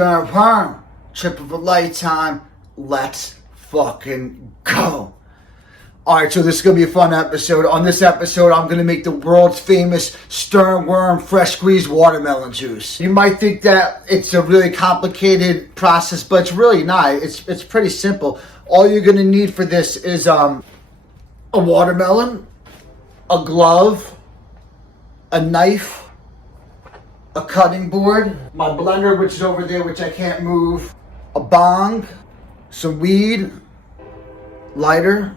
Sterm Worm, trip of a lifetime. Let's fucking go. Alright, so this is going to be a fun episode. On this episode, I'm going to make the world's famous Sterm Worm fresh squeezed watermelon juice. You might think that it's a really complicated process, but it's really not. It's pretty simple. All you're going to need for this is a watermelon, a glove, a knife, a cutting board, my blender, which is over there, which I can't move, a bong, some weed, lighter,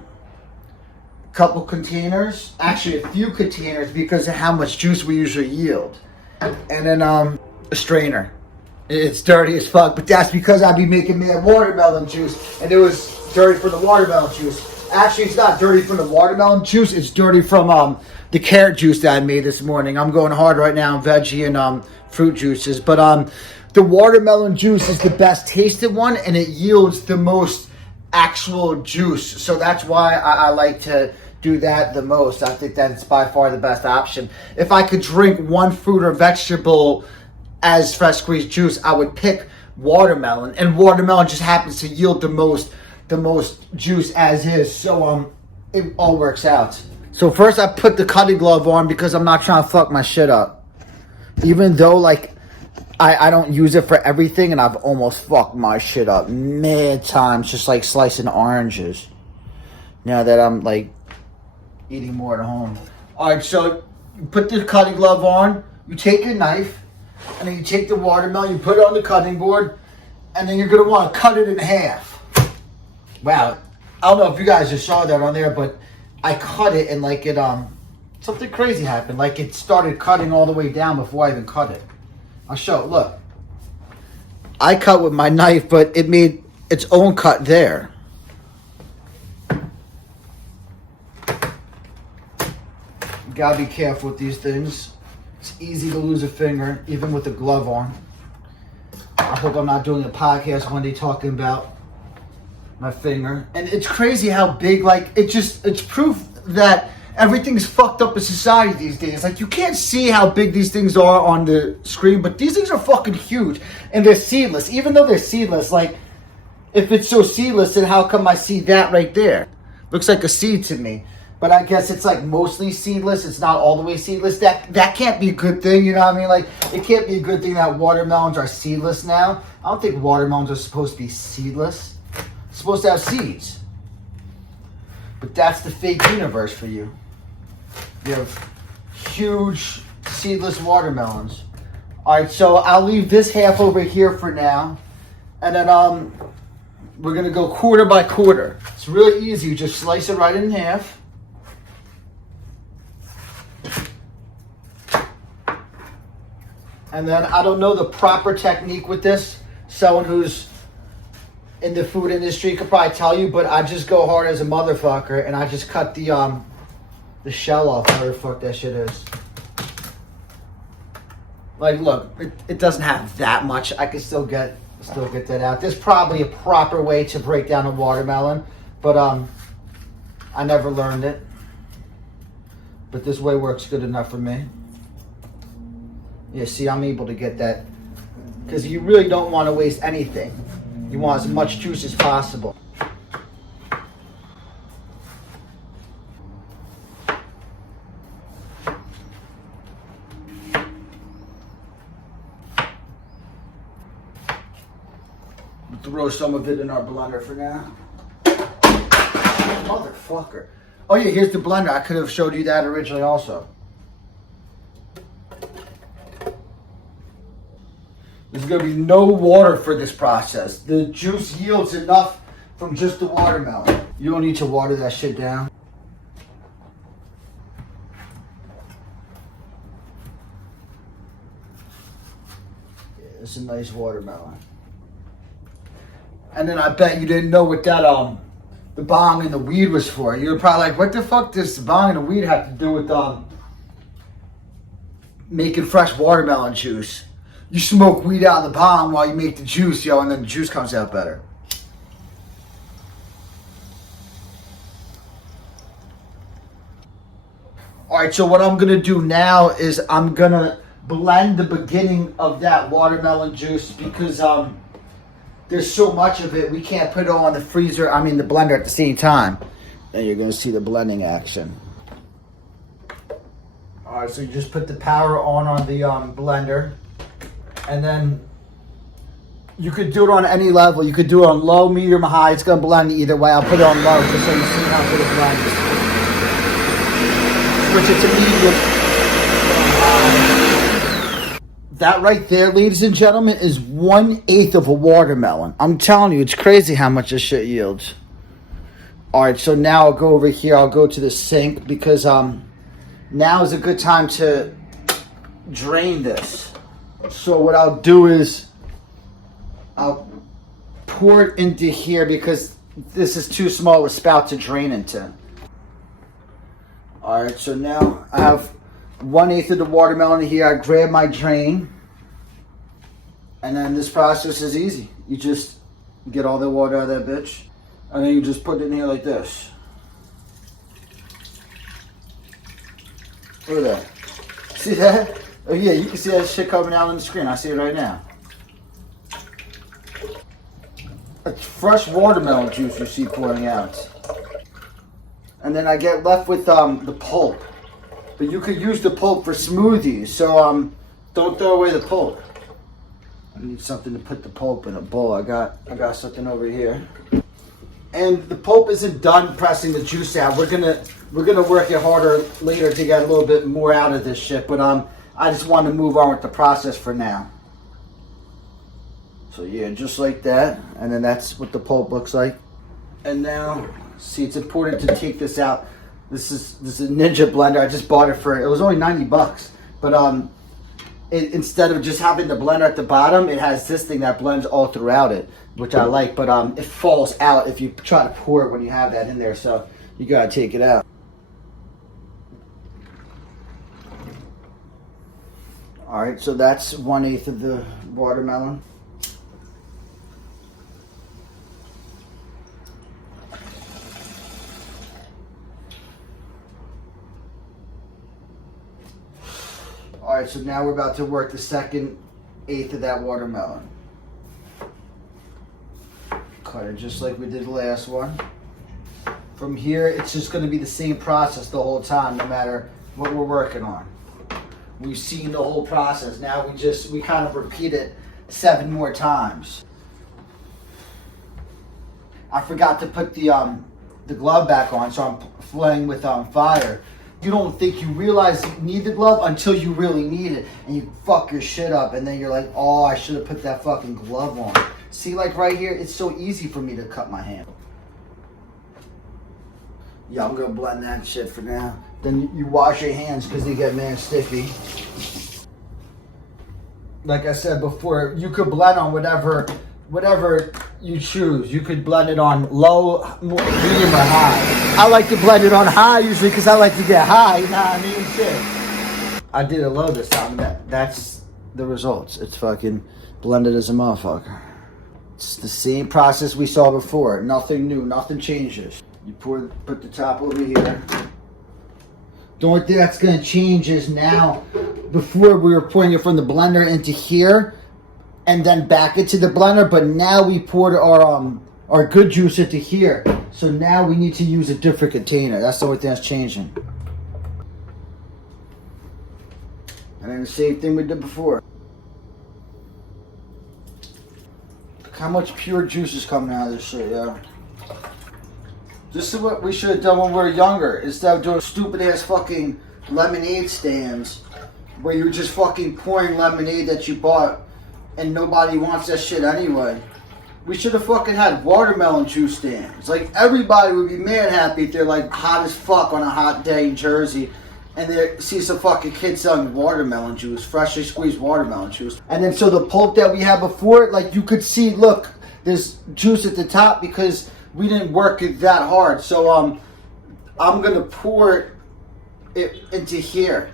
a couple containers, actually a few containers because of how much juice we usually yield, and then a strainer. It's dirty as fuck, but that's because I'd be making mad watermelon juice, and it was dirty from the watermelon juice. Actually, it's not dirty from the watermelon juice, it's dirty from the carrot juice that I made this morning. I'm going hard right now on veggie and fruit juices, but the watermelon juice is the best tasted one, and it yields the most actual juice. So that's why I like to do that the most. I think that it's by far the best option. If I could drink one fruit or vegetable as fresh squeezed juice, I would pick watermelon, and watermelon just happens to yield the most juice as is. So it all works out. So first I put the cutting glove on because I'm not trying to fuck my shit up. Even though like I don't use it for everything, and I've almost fucked my shit up mad times just like slicing oranges. Now that I'm like eating more at home. Alright, so you put the cutting glove on, you take your knife, and then you take the watermelon, you put it on the cutting board, and then you're gonna want to cut it in half. Wow, I don't know if you guys just saw that on there, but I cut it and like it something crazy happened. Like it started cutting all the way down before I even cut it. I'll show it. Look, I cut with my knife, but it made its own cut there. You gotta be careful with these things. It's easy to lose a finger, even with the glove on. I hope I'm not doing a podcast one day talking about my finger. And it's crazy how big, like, it's proof that everything's fucked up in society these days. Like, you can't see how big these things are on the screen, but these things are fucking huge. And they're seedless. Even though they're seedless, like, if it's so seedless, then how come I see that right there? Looks like a seed to me. But I guess it's like mostly seedless. It's not all the way seedless. That can't be a good thing, you know what I mean? Like, it can't be a good thing that watermelons are seedless now. I don't think watermelons are supposed to be seedless. It's supposed to have seeds. But that's the fake universe for you. You have huge seedless watermelons. Alright, so I'll leave this half over here for now. And then we're gonna go quarter by quarter. It's really easy. You just slice it right in half. And then I don't know the proper technique with this. Someone who's in the food industry could probably tell you, but I just go hard as a motherfucker, and I just cut the shell off, whatever the fuck that shit is. Like, look, it doesn't have that much. I can still get that out. There's probably a proper way to break down a watermelon, but I never learned it. But this way works good enough for me. Yeah, see, I'm able to get that because you really don't want to waste anything. You want as much juice as possible. Throw some of it in our blender for now. Motherfucker. Oh yeah, here's the blender. I could have showed you that originally also. There's going to be no water for this process. The juice yields enough from just the watermelon. You don't need to water that shit down. Yeah, it's a nice watermelon. And then I bet you didn't know what that the bong and the weed was for. You were probably like, what the fuck does the bong and the weed have to do with making fresh watermelon juice? You smoke weed out of the bong while you make the juice, yo, and then the juice comes out better. Alright, so what I'm going to do now is I'm going to blend the beginning of that watermelon juice because there's so much of it, we can't put it all in the freezer, the blender at the same time. Then you're gonna see the blending action. All right, so you just put the power on the blender, and then you could do it on any level. You could do it on low, medium, high. It's gonna blend either way. I'll put it on low just so you see how good it blends. Switch it to medium. That right there, ladies and gentlemen, is 1/8 of a watermelon. I'm telling you, it's crazy how much this shit yields. All right, so now I'll go over here. I'll go to the sink because now is a good time to drain this. So what I'll do is I'll pour it into here because this is too small a spout to drain into. All right, so now I have 1/8 of the watermelon here. I grab my drain, and then this process is easy. You just get all the water out of that bitch, and then you just put it in here like this. Look at that. See that? Oh yeah, you can see that shit coming out on the screen. I see it right now. It's fresh watermelon juice you see pouring out. And then I get left with the pulp. But you could use the pulp for smoothies, so don't throw away the pulp. I need something to put the pulp in a bowl. I got something over here. And the pulp isn't done pressing the juice out. We're gonna work it harder later to get a little bit more out of this shit. But I just want to move on with the process for now. So yeah, just like that, and then that's what the pulp looks like. And now, see, it's important to take this out. This is a Ninja blender. I just bought it it was only 90 bucks. But instead of just having the blender at the bottom, it has this thing that blends all throughout it, which I like. But it falls out if you try to pour it when you have that in there. So you gotta take it out. All right, so that's 1/8 of the watermelon. All right, so now we're about to work the second 1/8 of that watermelon. Cut it just like we did the last one. From here, it's just going to be the same process the whole time, no matter what we're working on. We've seen the whole process. Now we kind of repeat it 7 more times. I forgot to put the glove back on, so I'm playing with fire. You don't think you realize you need the glove until you really need it, and you fuck your shit up, and then you're like, oh, I should have put that fucking glove on. See, like right here, it's so easy for me to cut my hand. Yeah, I'm gonna blend that shit for now. Then you wash your hands because they get man sticky. Like I said before, you could blend on whatever you choose. You could blend it on low, medium, or high. I like to blend it on high usually because I like to get high. You know what I mean? Shit. I did it low this time. That's the results. It's fucking blended as a motherfucker. It's the same process we saw before. Nothing new. Nothing changes. You put the top over here. The only thing that's going to change is now, before we were pouring it from the blender into here and then back into the blender, but now we poured our good juice into here. So now we need to use a different container. That's the only thing that's changing. And then the same thing we did before. Look how much pure juice is coming out of this shit, yo. This is what we should have done when we were younger. Instead of doing stupid ass fucking lemonade stands where you're just fucking pouring lemonade that you bought and nobody wants that shit anyway. We should have fucking had watermelon juice stands. Like, everybody would be mad happy if they're like hot as fuck on a hot day in Jersey and they see some fucking kids selling watermelon juice, freshly squeezed watermelon juice. And then so the pulp that we had before, like, you could see, look, there's juice at the top because we didn't work it that hard. So I'm gonna pour it into here.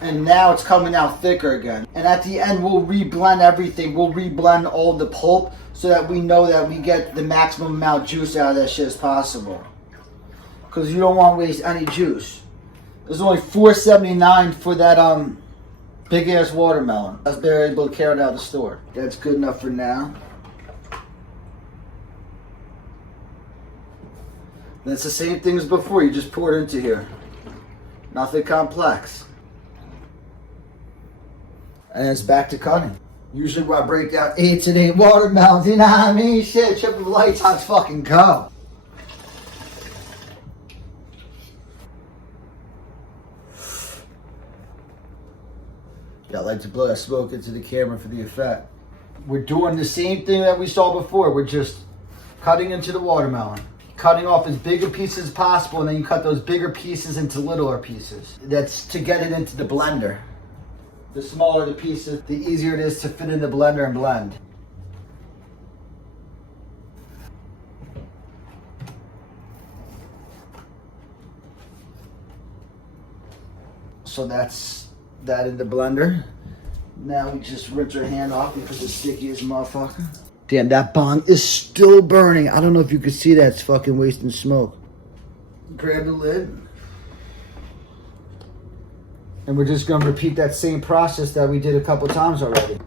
And now it's coming out thicker again. And at the end, we'll reblend everything. We'll reblend all the pulp so that we know that we get the maximum amount of juice out of that shit as possible. Because you don't want to waste any juice. It was only $4.79 for that big ass watermelon. I was barely able to carry it out of the store. That's good enough for now. And it's the same thing as before. You just pour it into here. Nothing complex. And it's back to cutting. Usually when I break down 8 and 8 watermelons, you know what I mean? Shit, triple lifetimes fucking go. Yeah, I like to blow that smoke into the camera for the effect. We're doing the same thing that we saw before. We're just cutting into the watermelon. Cutting off as big a piece as possible, and then you cut those bigger pieces into littler pieces. That's to get it into the blender. The smaller the pieces, the easier it is to fit in the blender and blend. So that's that in the blender. Now we just rinse our hand off because it's sticky as a motherfucker. Damn, that bong is still burning. I don't know if you can see that. It's fucking wasting smoke. Grab the lid. And we're just going to repeat that same process that we did a couple times already.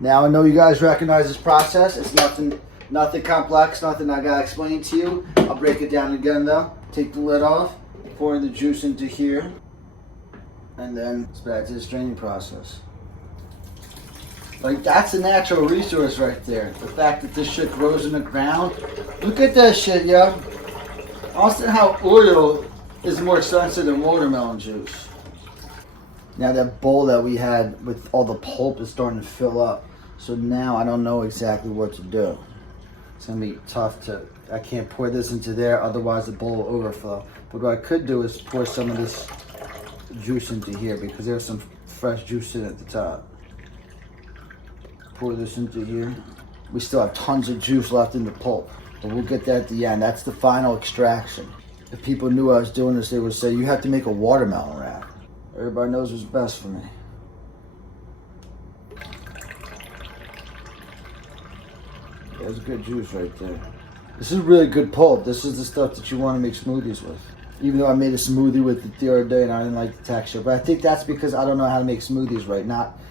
Now I know you guys recognize this process. It's nothing complex, nothing I got to explain to you. I'll break it down again though. Take the lid off, pour the juice into here. And then it's back to the straining process. Like, that's a natural resource right there. The fact that this shit grows in the ground. Look at that shit, yo. Also, how oil is more expensive than watermelon juice. Now that bowl that we had with all the pulp is starting to fill up. So now I don't know exactly what to do. It's gonna be tough to, I can't pour this into there, otherwise the bowl will overflow. But what I could do is pour some of this juice into here because there's some fresh juice in at the top. Pour this into here. We still have tons of juice left in the pulp, but we'll get that at the end. That's the final extraction. If people knew I was doing this, they would say, you have to make a watermelon wrap. Everybody knows what's best for me. There's good juice right there. This is really good pulp. This is the stuff that you want to make smoothies with. Even though I made a smoothie with it the other day and I didn't like the texture. But I think that's because I don't know how to make smoothies right.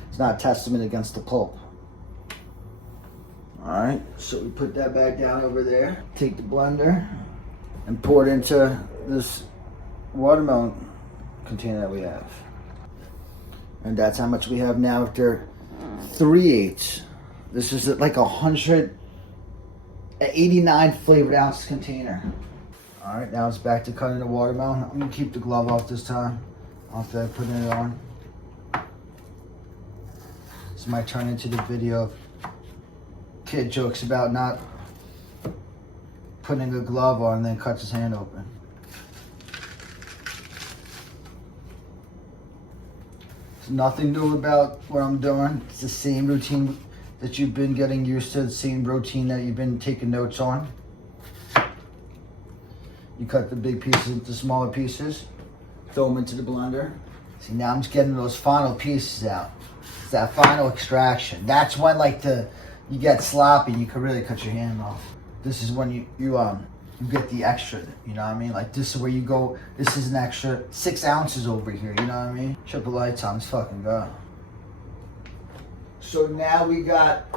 It's not a testament against the pulp. Alright, so we put that back down over there. Take the blender and pour it into this watermelon container that we have. And that's how much we have now after 3/8. This is like 189 flavored ounce container. Alright, now it's back to cutting the watermelon. I'm going to keep the glove off this time after I put it on. This might turn into the video of kid jokes about not putting a glove on and then cuts his hand open. There's nothing new about what I'm doing. It's the same routine that you've been getting used to, the same routine that you've been taking notes on. You cut the big pieces into smaller pieces, throw them into the blender. See, now I'm just getting those final pieces out. It's that final extraction. That's when you get sloppy, you can really cut your hand off. This is when you get the extra, you know what I mean? Like, this is where you go, this is an extra 6 ounces over here, you know what I mean? Triple light times fucking go. So now we got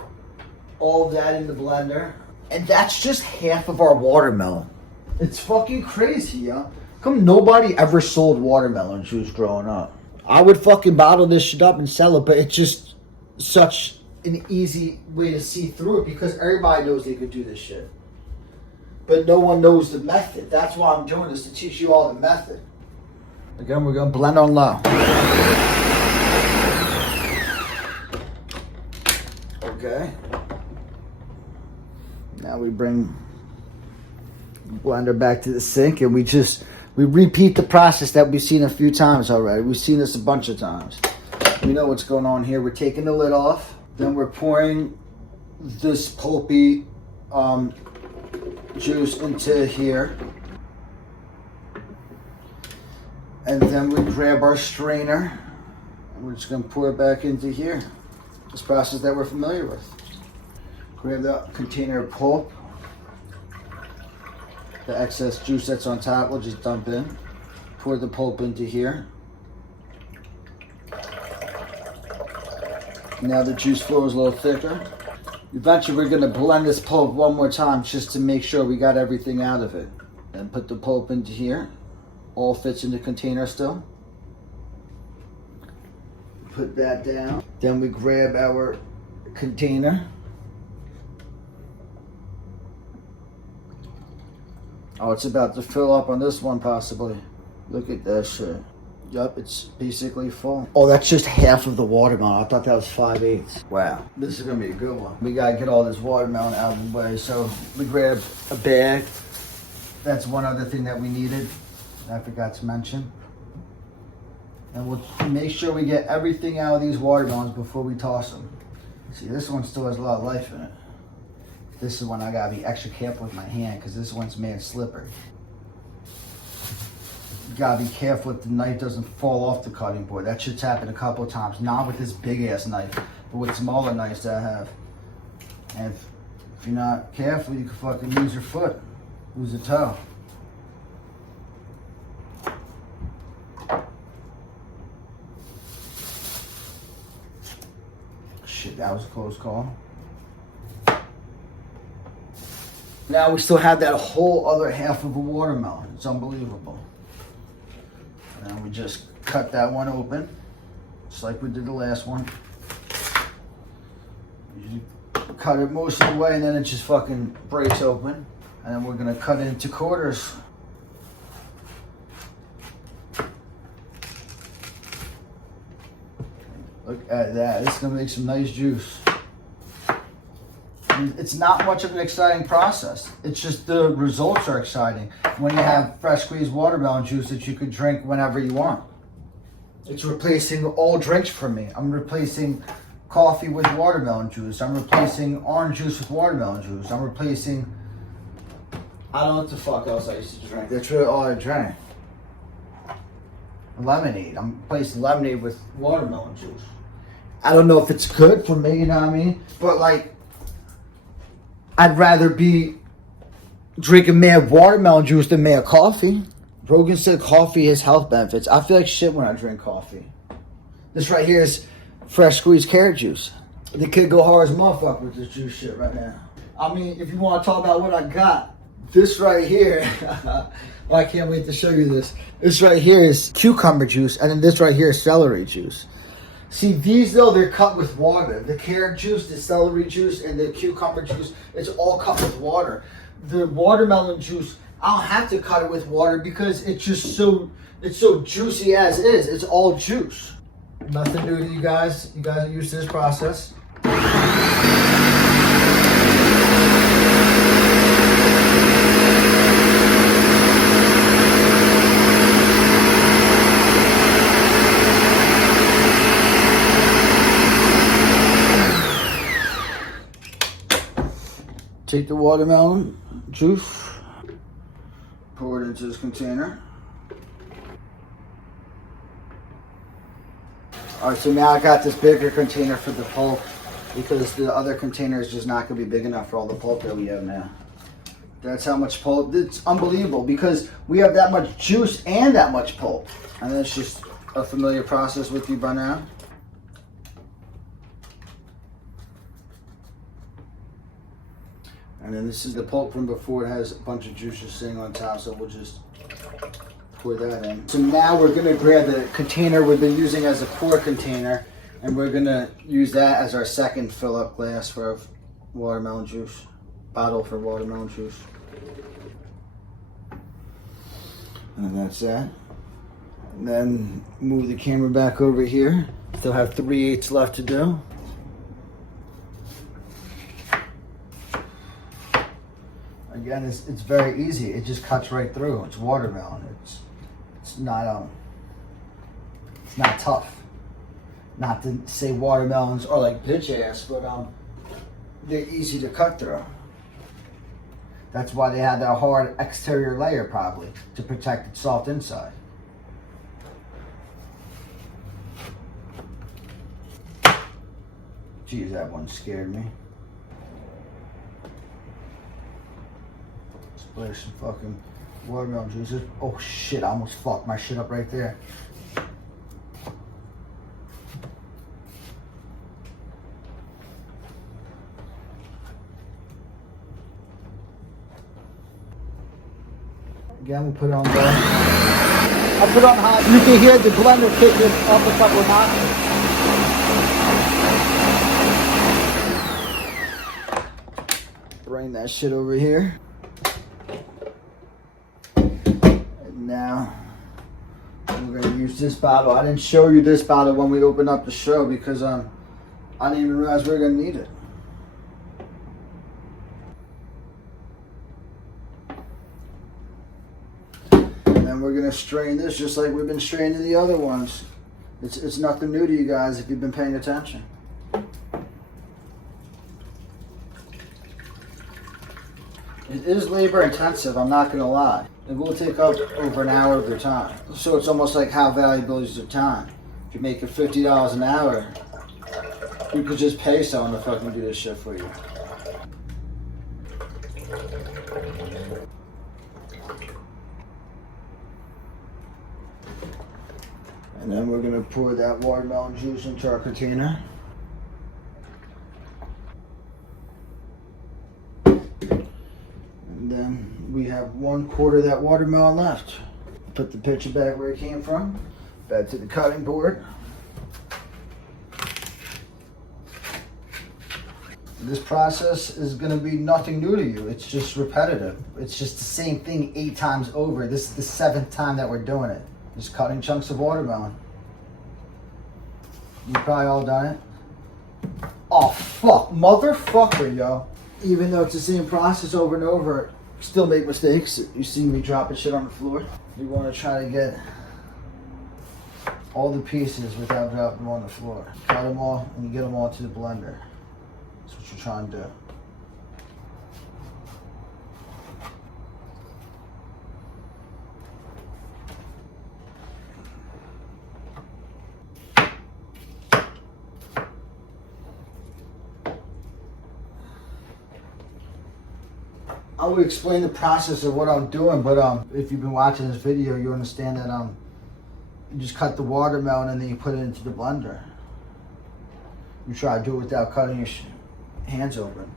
all that in the blender. And that's just half of our watermelon. It's fucking crazy, yo. Come nobody ever sold watermelon juice growing up. I would fucking bottle this shit up and sell it, but it's just such an easy way to see through it because everybody knows they could do this shit. But no one knows the method. That's why I'm doing this, to teach you all the method. Again, we're gonna blend on low. Okay. Now we bring the blender back to the sink and we repeat the process that we've seen a few times already. We've seen this a bunch of times. We know what's going on here. We're taking the lid off. Then we're pouring this pulpy juice into here. And then we grab our strainer and we're just going to pour it back into here. This process that we're familiar with. Grab the container of pulp, The excess juice that's on top, we'll just dump in. Pour the pulp into here. Now the juice flow is a little thicker. Eventually we're gonna blend this pulp one more time just to make sure we got everything out of it. And put the pulp into here. All fits in the container still. Put that down. Then we grab our container. Oh, it's about to fill up on this one possibly. Look at that shit. Yup, it's basically full. Oh, that's just half of the watermelon. I thought that was 5/8. Wow, this is gonna be a good one. We gotta get all this watermelon out of the way. So we grab a bag. That's one other thing that we needed. I forgot to mention. And we'll make sure we get everything out of these watermelons before we toss them. See, this one still has a lot of life in it. This is one I gotta be extra careful with my hand because this one's made slippery. You gotta be careful that the knife doesn't fall off the cutting board. That shit's happened a couple of times. Not with this big ass knife, but with smaller knives that I have. And if you're not careful, you can fucking lose your foot, lose a toe. Shit, that was a close call. Now we still have that whole other half of a watermelon. It's unbelievable. And we just cut that one open, just like we did the last one. You cut it most of the way and then it just fucking breaks open. And then we're gonna cut it into quarters. Look at that, this is gonna make some nice juice. It's not much of an exciting process. It's just the results are exciting when you have fresh squeezed watermelon juice that you could drink whenever you want. It's replacing all drinks for me. I'm replacing coffee with watermelon juice. I'm replacing orange juice with watermelon juice. I'm replacing, I don't know what the fuck else I used to drink. That's really all I drank. Lemonade. I'm replacing lemonade with watermelon juice. I don't know if it's good for me, you know what I mean? But like, I'd rather be drinking mad watermelon juice than mad coffee. Rogan said coffee has health benefits. I feel like shit when I drink coffee. This right here is fresh squeezed carrot juice. The kid go hard as a motherfucker with this juice shit right now. I mean, if you want to talk about what I got, this right here, well, I can't wait to show you this. This right here is cucumber juice, and then this right here is celery juice. See, these though, they're cut with water. The carrot juice, the celery juice, and the cucumber juice, it's all cut with water. The watermelon juice, I don't have to cut it with water because it's just it's so juicy as is. It's all juice. Nothing new to you guys. You guys are used to this process. Take the watermelon juice, pour it into this container. Alright, so now I got this bigger container for the pulp because the other container is just not going to be big enough for all the pulp that we have now. That's how much pulp. It's unbelievable because we have that much juice and that much pulp. And that's just a familiar process with you by now. And then this is the pulp from before. It has a bunch of juices sitting on top, so we'll just pour that in. So now we're gonna grab the container we've been using as a pour container, and we're gonna use that as our second fill-up glass for our watermelon juice, bottle for watermelon juice. And that's that. And then move the camera back over here. Still have 3/8 left to do. Again, it's very easy. It just cuts right through. It's watermelon. It's not tough. Not to say watermelons are like bitch ass, but they're easy to cut through. That's why they have that hard exterior layer, probably, to protect its soft inside. Geez, that one scared me. There's some fucking watermelon juices. Oh shit, I almost fucked my shit up right there. Again, we'll put it on there. I'll put it on high. You can hear the blender kicking up a couple of notches. Bring that shit over here. And now we're gonna use this bottle. I didn't show you this bottle when we opened up the show because I didn't even realize we were gonna need it. And we're gonna strain this just like we've been straining the other ones. It's nothing new to you guys if you've been paying attention. It is labor intensive, I'm not gonna lie. It will take up over an hour of their time. So it's almost like how valuable is your time. If you're making $50 an hour, you could just pay someone to fucking do this shit for you. And then we're gonna pour that watermelon juice into our container. And then we have 1/4 of that watermelon left. Put the pitcher back where it came from. Back to the cutting board. This process is gonna be nothing new to you. It's just repetitive. It's just the same thing 8 times over. This is the 7th time that we're doing it. Just cutting chunks of watermelon. You probably all done it. Oh fuck, motherfucker, yo. Even though it's the same process over and over, still make mistakes. You see me dropping shit on the floor. You want to try to get all the pieces without dropping them on the floor. Cut them all and you get them all to the blender. That's what you're trying to do. I would explain the process of what I'm doing, but if you've been watching this video, you understand that you just cut the watermelon and then you put it into the blender. You try to do it without cutting your hands open.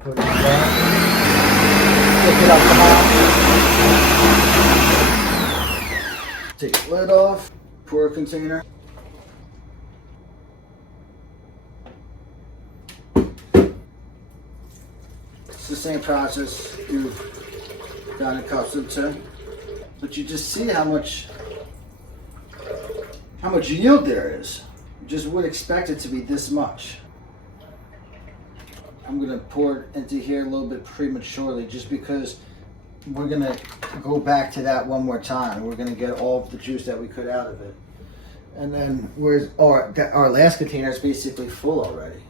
Put it in there. Pick it up the top. Take the lid off. Pour a container. It's the same process you've gotten accustomed to, but you just see how much yield there is. You just wouldn't expect it to be this much. I'm gonna pour it into here a little bit prematurely just because we're gonna go back to that one more time. We're gonna get all of the juice that we could out of it. And then our last container is basically full already.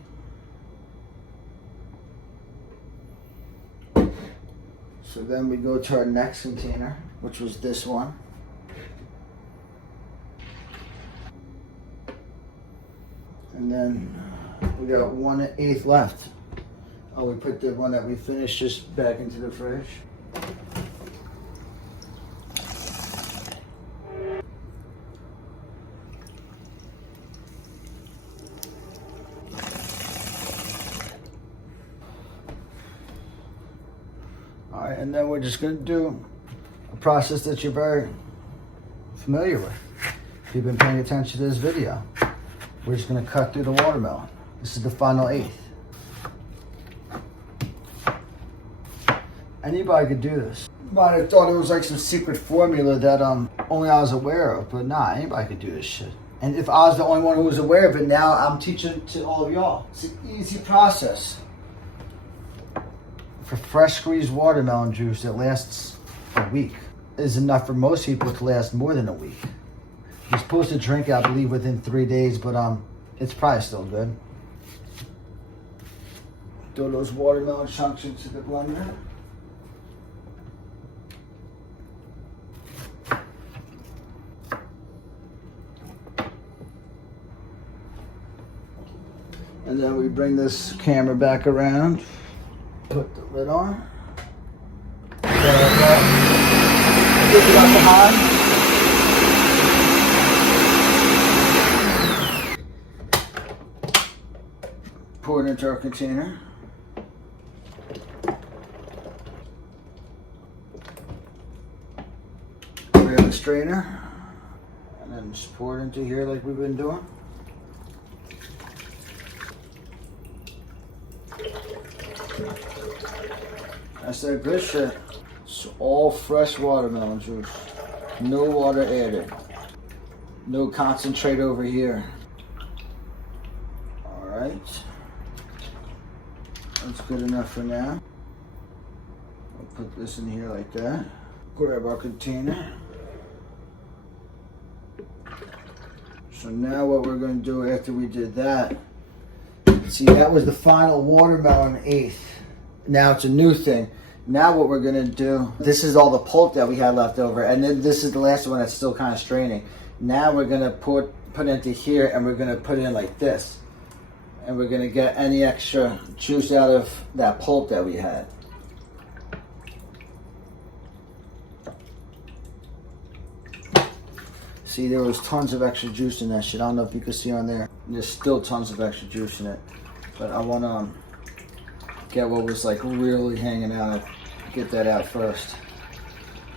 So then we go to our next container, which was this one. And then we got 1/8 left. Oh, we put the one that we finished just back into the fridge. Alright, and then we're just going to do a process that you're very familiar with. If you've been paying attention to this video, we're just going to cut through the watermelon. This is the final 1/8. Anybody could do this. You might have thought it was like some secret formula that only I was aware of, but nah, anybody could do this shit. And if I was the only one who was aware of it, now I'm teaching to all of y'all. It's an easy process. For fresh squeezed watermelon juice that lasts a week is enough for most people to last more than a week. You're supposed to drink it, I believe, within 3 days, but it's probably still good. Throw those watermelon chunks into the blender. And then we bring this camera back around. Put the lid on. There we go. Get it up behind. Pour it into our container. Grab the strainer. And then just pour it into here like we've been doing. That's that good shit. It's all fresh watermelon juice. No water added. No concentrate over here. Alright. That's good enough for now. I'll put this in here like that. Grab our container. So now what we're going to do after we did that, see, that was the final watermelon eighth. Now it's a new thing. Now what we're going to do, this is all the pulp that we had left over, and then this is the last one that's still kind of straining. Now we're going to put into here, and we're going to put it in like this. And we're going to get any extra juice out of that pulp that we had. See, there was tons of extra juice in that shit. I don't know if you can see on there. There's still tons of extra juice in it. But I want to get what was like really hanging out. Get that out first.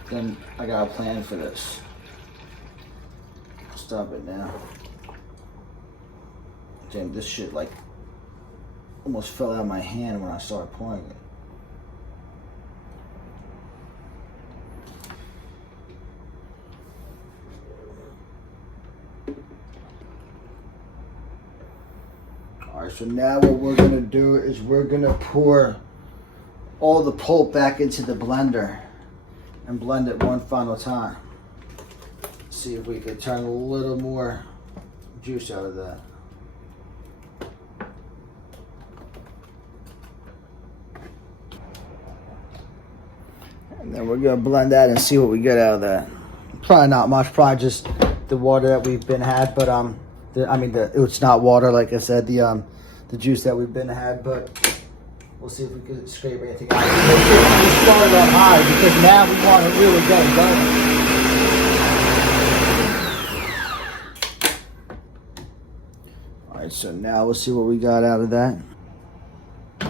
Then I got a plan for this. Stop it now. Damn, this shit like almost fell out of my hand when I started pouring it. Alright, so now what we're going to do is we're going to pour all the pulp back into the blender and blend it one final time. See if we can turn a little more juice out of that. And then we're going to blend that and see what we get out of that. Probably not much, probably just the water that we've been had, but it's not water, like I said, the juice that we've been had, but we'll see if we can scrape anything out. We started on high because now we want to really get it going. Alright, so now we'll see what we got out of that. So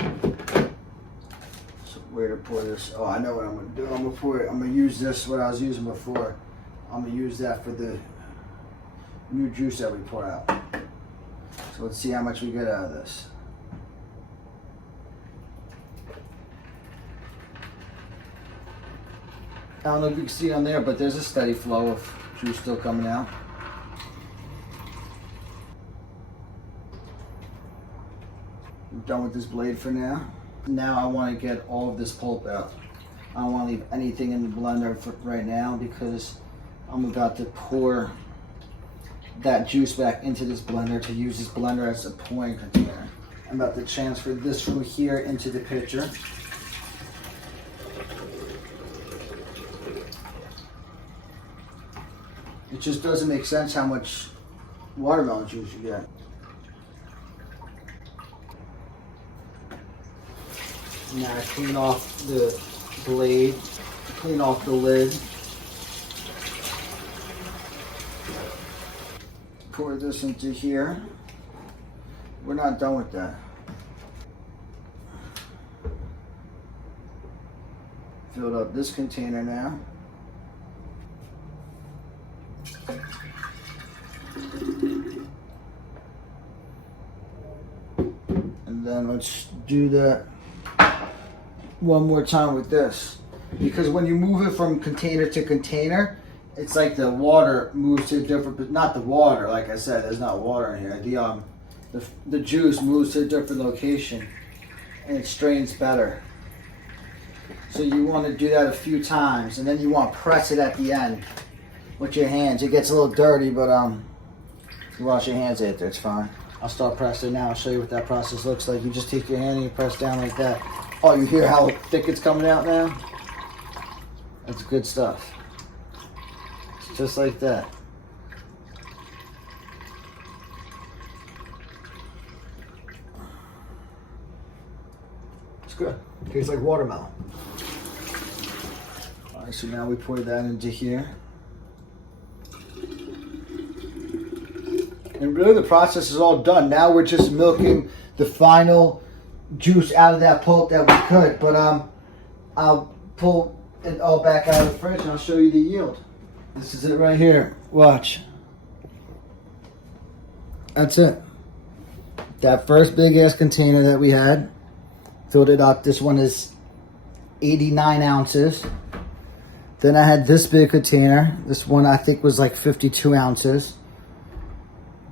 where to pour this? Oh, I know what I'm going to do. I'm going to use this, what I was using before. I'm going to use that for the new juice that we pour out. So let's see how much we get out of this. I don't know if you can see on there, but there's a steady flow of juice still coming out. I'm done with this blade for now. Now I want to get all of this pulp out. I don't want to leave anything in the blender for right now because I'm about to pour that juice back into this blender to use this blender as a pouring container. I'm about to transfer this from here into the pitcher. It just doesn't make sense how much watermelon juice you get. Now I clean off the blade, clean off the lid. Pour this into here. We're not done with that. Filled up this container now. And then let's do that one more time with this. Because when you move it from container to container, it's like the water moves to a different, but not the water, like I said, there's not water in here. The juice moves to a different location and it strains better. So you want to do that a few times and then you want to press it at the end with your hands. It gets a little dirty, but you wash your hands after, it's fine. I'll start pressing now. I'll show you what that process looks like. You just take your hand and you press down like that. Oh, you hear how thick it's coming out now? That's good stuff. It's just like that. It's good. Tastes like watermelon. All right, so now we pour that into here. And really the process is all done. Now we're just milking the final juice out of that pulp that we could. But I'll pull it all back out of the fridge and I'll show you the yield. This is it right here. Watch. That's it. That first big ass container that we had, filled it up. This one is 89 ounces. Then I had this big container. This one I think was like 52 ounces.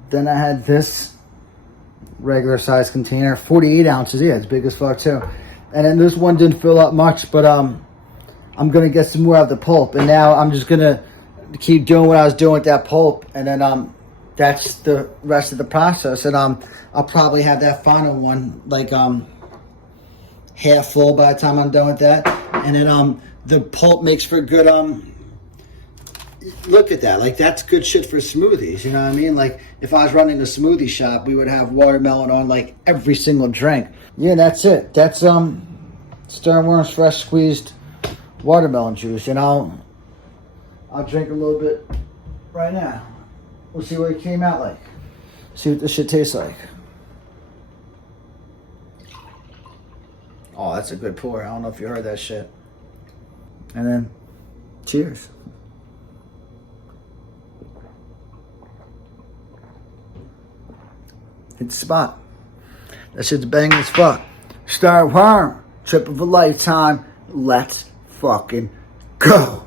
Then I had this regular size container, 48 ounces. Yeah, it's big as fuck too. And then this one didn't fill up much, but I'm gonna get some more out of the pulp. And now I'm just gonna keep doing what I was doing with that pulp, and then that's the rest of the process. And I'll probably have that final one like half full by the time I'm done with that. And then the pulp makes for good look at that, like that's good shit for smoothies, you know what I mean? Like if I was running a smoothie shop, we would have watermelon on like every single drink. Yeah, that's it. That's Sterm Worm's fresh squeezed watermelon juice, and I'll drink a little bit right now. We'll see what it came out like. See what this shit tastes like. Oh, that's a good pour. I don't know if you heard that shit. And then, cheers. Hit the spot. That shit's banging as fuck. Sterm Worm, trip of a lifetime. Let's fucking go.